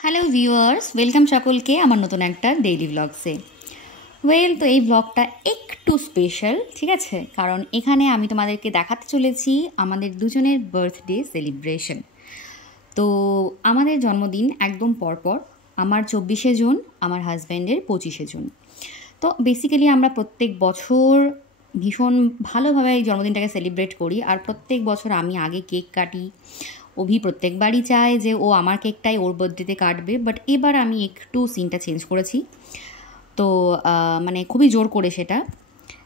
Hello viewers, welcome সকলকে আমার নতুন একটা ডেইলি ব্লগসে। তো এই ব্লগটা একটু স্পেশাল, ঠিক আছে? কারণ এখানে আমি তোমাদেরকে দেখাতে চলেছি আমাদের দুজনের বার্থডে সেলিব্রেশন। তো আমাদের জন্মদিন একদম পরপর, আমার 24শে জুন, আমার হাজব্যান্ডের 25শে জুন। তো বেসিক্যালি আমরা প্রত্যেক বছর ভীষণ ভালোভাবে এই জন্মদিনটাকে সেলিব্রেট করি। আর প্রত্যেক বছর আমি আগে কেক কাটি, অভি প্রত্যেকবারই চায় যে ও আমার কেকটাই ওর বার্থডেতে কাটবে, বাট এবার আমি একটু সিনটা চেঞ্জ করেছি। তো মানে খুবই জোর করে সেটা,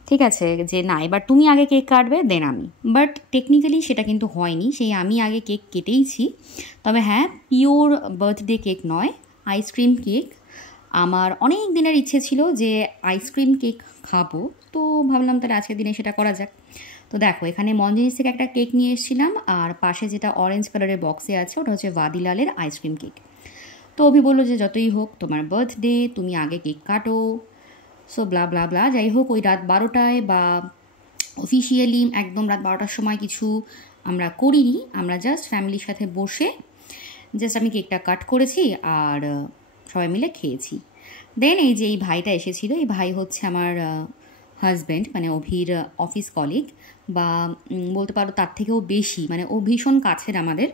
ঠিক আছে, যে না এবার তুমি আগে কেক কাটবে দেন আমি। বাট টেকনিক্যালি সেটা কিন্তু হয়নি, সেই আমি আগে কেক কেটেইছি। তবে হ্যাঁ, পিওর বার্থডে কেক নয়, আইসক্রিম কেক। আমার অনেক দিনের ইচ্ছে ছিল যে আইসক্রিম কেক খাবো, তো ভাবলাম তাহলে আজকের দিনে সেটা করা যাক। তো দেখো, এখানে মঞ্জিনিস থেকে একটা কেক নিয়ে এসেছিলাম, আর পাশে যেটা অরেঞ্জ কালারের বক্সে আছে ওটা হচ্ছে ভাদিলালের আইসক্রিম কেক। তো অভি বললো যে যতই হোক তোমার বার্থডে, তুমি আগে কেক কাটো, সো ব্লা ব্লা ব্লা। যাই হোক, ওই রাত 12টায় বা অফিসিয়ালি একদম রাত 12টার সময় কিছু আমরা করিনি, আমরা জাস্ট ফ্যামিলির সাথে বসে জাস্ট আমি কেকটা কাট করেছি আর সবাই মিলে খেয়েছি। দেন এই যে এই ভাইটা এসেছিলো, এই ভাই হচ্ছে আমার হাজব্যান্ড, মানে অভির অফিস কলিগ, বা বলতে পারো তার থেকেও বেশি, মানে ও ভীষণ কাছের আমাদের,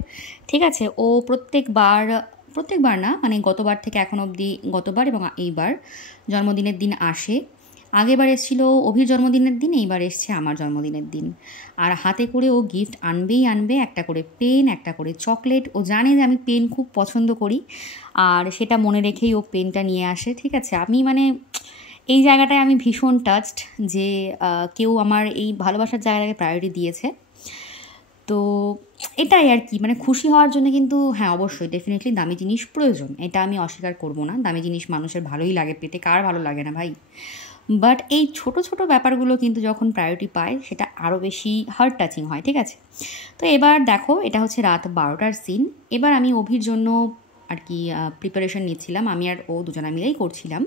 ঠিক আছে? ও প্রত্যেকবার না, মানে গতবার থেকে এখন অবধি, গতবার এবং এইবার জন্মদিনের দিন আসে। আগেবার এসেছিল অভির জন্মদিনের দিন, এইবার এসছে আমার জন্মদিনের দিন। আর হাতে করে ও গিফট আনবেই আনবে, একটা করে পেন, একটা করে চকলেট। ও জানে যে আমি পেন খুব পছন্দ করি, আর সেটা মনে রেখেই ও পেনটা নিয়ে আসে, ঠিক আছে? আমি মানে এই জায়গাটায় আমি ভীষণ টাচড যে কেউ আমার এই ভালোবাসার জায়গাটাকে প্রায়োরিটি দিয়েছে। তো এটাই আর কি, মানে খুশি হওয়ার জন্য কিন্তু হ্যাঁ অবশ্যই ডেফিনেটলি দামি জিনিস প্রয়োজন, এটা আমি অস্বীকার করব না। দামি জিনিস মানুষের ভালোই লাগে পেতে, কার ভালো লাগে না ভাই? বাট এই ছোট ছোট ব্যাপারগুলো কিন্তু যখন প্রায়োরিটি পায় সেটা আরও বেশি হার্ট টাচিং হয়, ঠিক আছে? তো এবার দেখো, এটা হচ্ছে রাত 12টার সিন। এবার আমি অভির জন্য আর কি প্রিপারেশন নিচ্ছিলাম, আমি আর ও দুজনা মিলেই করছিলাম।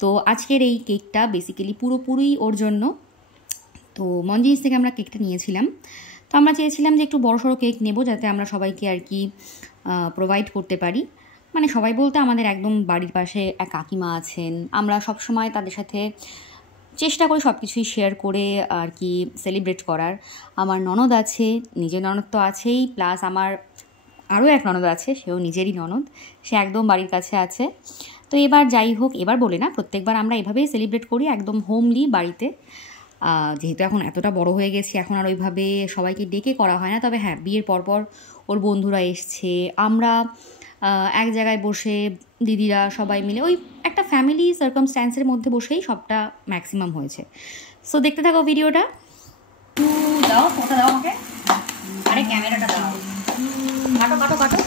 তো আজকের এই কেকটা বেসিক্যালি পুরোপুরি ওর জন্য। তো মঞ্জিনিস থেকে আমরা কেকটা নিয়েছিলাম। তো আমরা চেয়েছিলাম যে একটু বড়সড় কেক নেব, যাতে আমরা সবাইকে আর কি প্রোভাইড করতে পারি। মানে সবাই বলতে আমাদের একদম বাড়ির পাশে এক কাকিমা আছেন, আমরা সব সময় তাদের সাথে চেষ্টা করি সব কিছুই শেয়ার করে আর কি সেলিব্রেট করার। আমার ননদ আছে, নিজের ননদ তো আছেই, প্লাস আমার আরও এক ননদ আছে, সেও নিজেরই ননদ, সে একদম বাড়ির কাছে আছে। তো এবার যাই হোক, এবার বলে না, প্রত্যেকবার আমরা এভাবেই সেলিব্রেট করি, একদম হোমলি বাড়িতে। যেহেতু এখন এতটা বড় হয়ে গেছি, এখন আর ওইভাবে সবাইকে ডেকে করা হয় না। তবে হ্যাঁ, বিয়ের পরপর ওর বন্ধুরা এসছে, আমরা এক জায়গায় বসে দিদিরা সবাই মিলে ওই একটা ফ্যামিলি সার্কামস্ট্যান্সের মধ্যে বসেই সবটা ম্যাক্সিমাম হয়েছে। সো দেখতে থাকো ভিডিওটা। দাও ফোনটা, দাও আমাকে, আরে ক্যামেরাটা দাও, কাটো কাটো কাটো।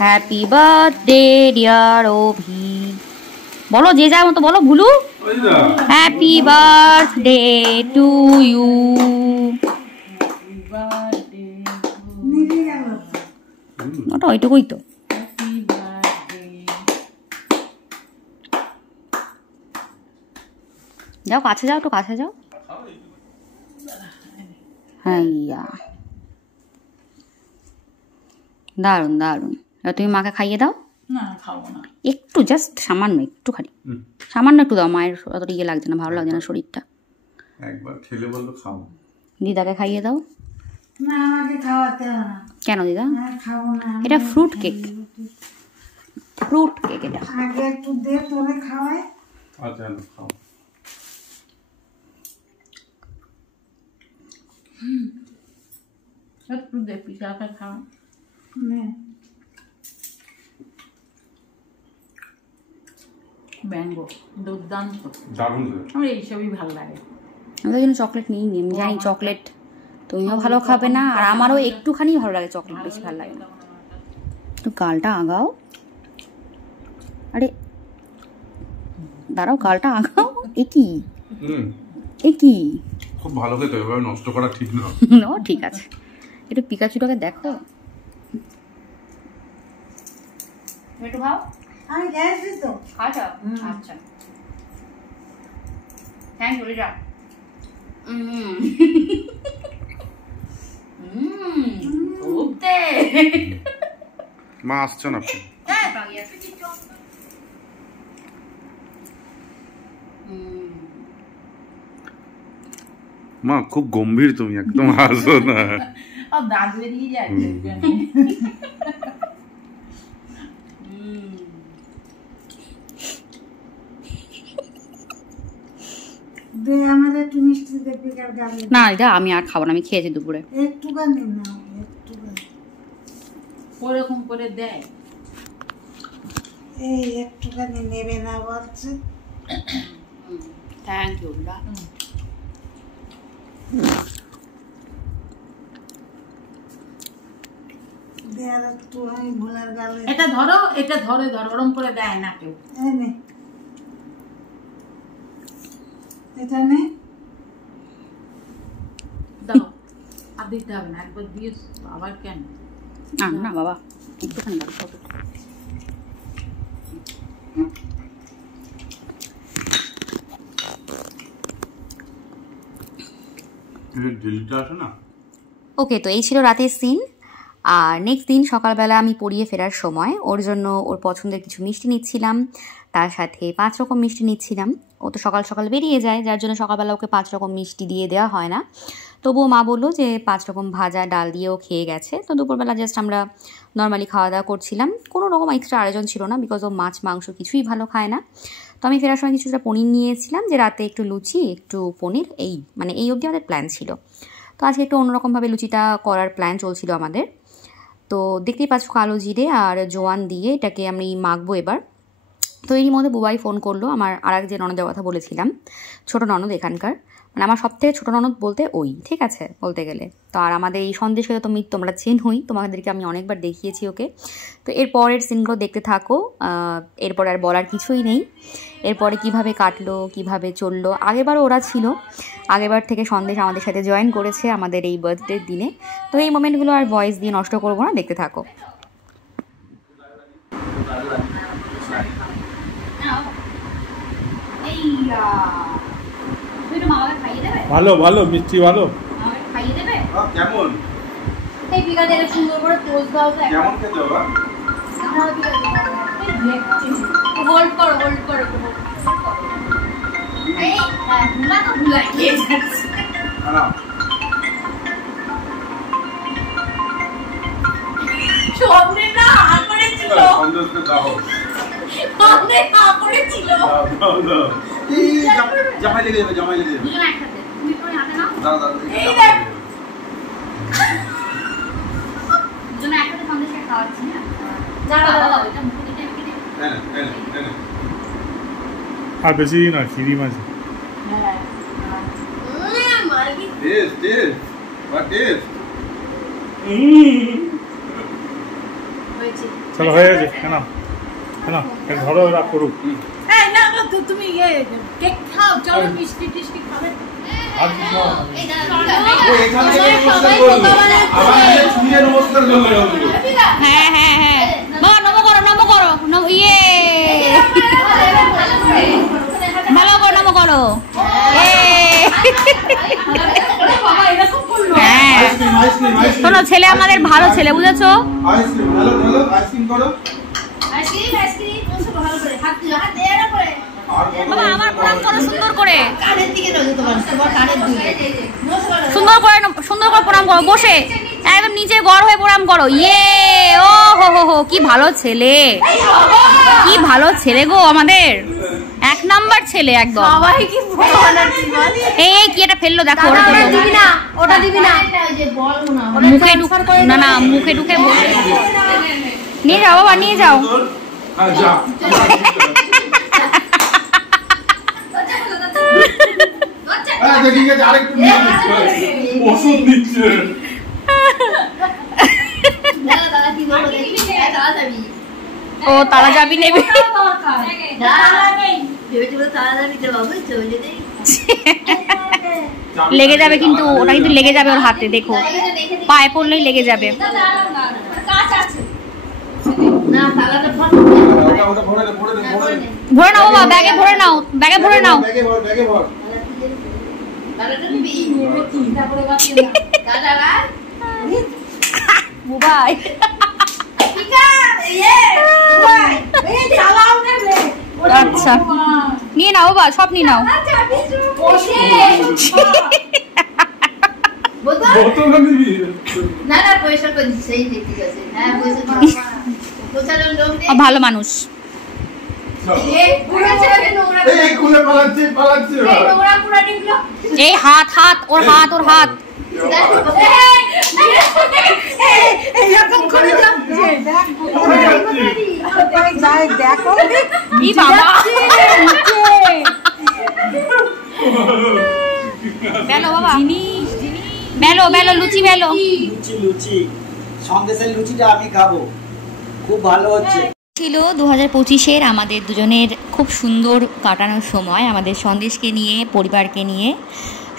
হ্যাপি বার্থডে ডিয়ার অভি, বলো যে যার মতো বলো, Bhulu. Happy birthday to you. ওটা ওইটুকুই তো। যাও কাছে যাও, একটু কাছে যাও। হ্যাঁ, দারুণ দারুণ। তুমি মাকে খাইয়ে দাও। না খাবো না, একটু জাস্ট সামান্য একটুখানি, সামান্য একটু দাও, মায়ের অতটা ইয়ে লাগছে না, ভালো লাগছে না শরীরটা। একবার খেলে বললো খাও। দিদাকে খাইয়ে দাও। না আমাকে খাওয়াতে হবে না। কেন দিদা? খাবো না, এটা ফ্রুট কেক, ফ্রুট কেক এটা। আগে একটু দে, তোরে খাওয়াই। আচ্ছা খাও। একটু দে, পিঠাটা খাও। ম্যাঙ্গো দুর্দান্ত, দারুণ। আমার এইসবই ভালো লাগে। আমাদের জন্য চকলেট নিই নি, আমি জানি চকলেট তুমিও ভালো খাবে না, আর আমারও একটুখানি ভালো লাগে চকলেট, বেশি ভালো লাগে না। একটু গালটা আগাও, আরে দাঁড়াও, গালটা আগাও। এ কি এ কি, খুব ভালো খেতে, এভাবে নষ্ট করা ঠিক না। ও ঠিক আছে, একটু পিকাচুটাকে দেখো, একটু খাও। আমি গেছি তো, আচ্ছা আচ্ছা, থ্যাংক ইউ রিটা। খুব মা আসছে না মা, খুব গম্ভীর তুমি, একদম হাসো না। দাঁত বেরিয়ে যায়। না এটা আমি আর খাবো না, আমি খেয়েছি দুপুরে। একটুখানি না, একটুখানি ওরকম করে দেয়। এই একটুখানি নেবে না বলছে। Thank you. এটা ধরো, এটা ধরে ধরো, ওরম করে দেয় না কেউ। এটা নে দাও, আর দিতে হবে না, একবার দিয়ে আবার কেন? না না বাবা, একটুখানি দাও। ওকে, তো এই ছিল রাতের সিন। আর নেক্সট দিন সকালবেলা আমি পড়িয়ে ফেরার সময় ওর জন্য ওর পছন্দের কিছু মিষ্টি নিচ্ছিলাম, তার সাথে 5 রকম মিষ্টি নিচ্ছিলাম। ও তো সকাল সকাল বেরিয়ে যায়, যার জন্য সকালবেলা ওকে 5 রকম মিষ্টি দিয়ে দেওয়া হয় না। তবুও মা বললো যে 5 রকম ভাজা ডাল দিয়েও খেয়ে গেছে। তো দুপুরবেলা জাস্ট আমরা নর্মালি খাওয়া দাওয়া করছিলাম, কোনো রকম এক্সট্রা আয়োজন ছিল না, বিকজ ও মাছ মাংস কিছুই ভালো খায় না। তো আমি ফেরার সময় কিছুটা পনির নিয়েছিলাম, যে রাতে একটু লুচি একটু পনির, এই অবধি আমাদের প্ল্যান ছিল। তো আজকে একটু অন্যরকমভাবে লুচিটা করার প্ল্যান চলছিল আমাদের। তো দেখতেই পাচ্ছ কালো জিরে আর জোয়ান দিয়ে এটাকে আমি মাখবো এবার। তো এরই মধ্যে বুবাই ফোন করলো, আমার আর এক যে ননদের কথা বলেছিলাম, ছোটো ননদ এখানকার, মানে আমার সব থেকে ছোটো ননদ বলতে ওই, ঠিক আছে বলতে গেলে। তো আর আমাদের এই সন্দেশে তো তোমরা চেনই, তোমাদেরকে আমি অনেকবার দেখিয়েছি ওকে। তো এরপরের সিনগুলো দেখতে থাকো, এরপর আর বলার কিছুই নেই। এরপরে কিভাবে কাটলো, কিভাবে চললো। আগেবারও ওরা ছিল, আগেবার থেকে সন্দেশ আমাদের সাথে জয়েন করেছে আমাদের এই বার্থডের দিনে। তো এই মোমেন্টগুলো আর ভয়েস দিয়ে নষ্ট করবো না, দেখতে থাকো। ভালো ভালো মিষ্টি ভালো। খাইয়ে দেবে কেমন? এই বিকালে সুন্দর করে পোজ দাও তো। কেমন খেতে বাবা? হোল্ড করো এই ভুলা তো ভুলাই গিয়ে যাচ্ছে। না সামনে না করেছিল, সন্দেশটা দাও, সামনে না করেছিল। দাও এই জামাই লেগে যাবে, জামাই লেগে যাবে। দুজন একসাথে, তুমি তোমার হাতে নাও। দাও এই দেখ, দুজন একসাথে সন্দেশ খাওয়াচ্ছি না। দাঁড়াও এটা মুখে দিতে কেটে। না আর বেশি না, চিড়ি মাছ। হ্যাঁ মার্কি টেস্ট হোয়াট টেস্ট। হয়েছে। চলো হয়ে গেছে, কেন ধরো ওরা করুক। এই না না, তুমি কেক খাও, চলো মিষ্টি টিষ্টি খাবে। আর কি খাওয়া? এই হ্যাঁ নমো করো ইয়ে ভালো করে নমো করো। হ্যাঁ শোনো, ছেলে আমাদের ভালো ছেলে, বুঝেছো? বাবা আমার প্রণাম করো সুন্দর করে, সুন্দর করে প্রণাম করো, বসে একদম নিচে গড় হয়ে প্রণাম করো। ইয়ে ও হো কি ভালো ছেলে, কি ভালো ছেলে গো, আমাদের 1 নাম্বার ছেলে একদম। এই কি এটা ফেললো দেখো, ওটা দিবি না মুখে না মুখে ঢুকে নিয়ে যাও বাবা, নিয়ে যাও। ও তারা যাবি নেবে, লেগে যাবে কিন্তু, ওটা কিন্তু লেগে যাবে ওর হাতে, দেখো পায়ে পড়লেই লেগে যাবে। ভরে নাও বাবা, ব্যাগে ভরে নাও, ব্যাগে ভরে নাও। বুবাই আচ্ছা নিয়ে নাও বাবা, সব নিয়ে নাও। ভালো মানুষ। এই হাত হাত ওর হাত ওর হাত। বেলো বাবা, বেলো বেলো লুচি বেলো। লুচি লুচি সন্দেশের লুচিটা আমি খাবো, খুব ভালো হচ্ছে। ছিল 2025-এর আমাদের দুজনের খুব সুন্দর কাটানোর সময়, আমাদের সন্দেশকে নিয়ে, পরিবারকে নিয়ে।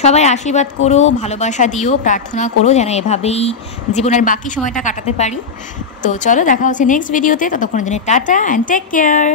সবাই আশীর্বাদ করো, ভালোবাসা দিও, প্রার্থনা করো যেন এভাবেই জীবনের বাকি সময়টা কাটাতে পারি। তো চলো দেখা হচ্ছে নেক্সট ভিডিওতে, ততক্ষণের জন্য টাটা অ্যান্ড টেক কেয়ার।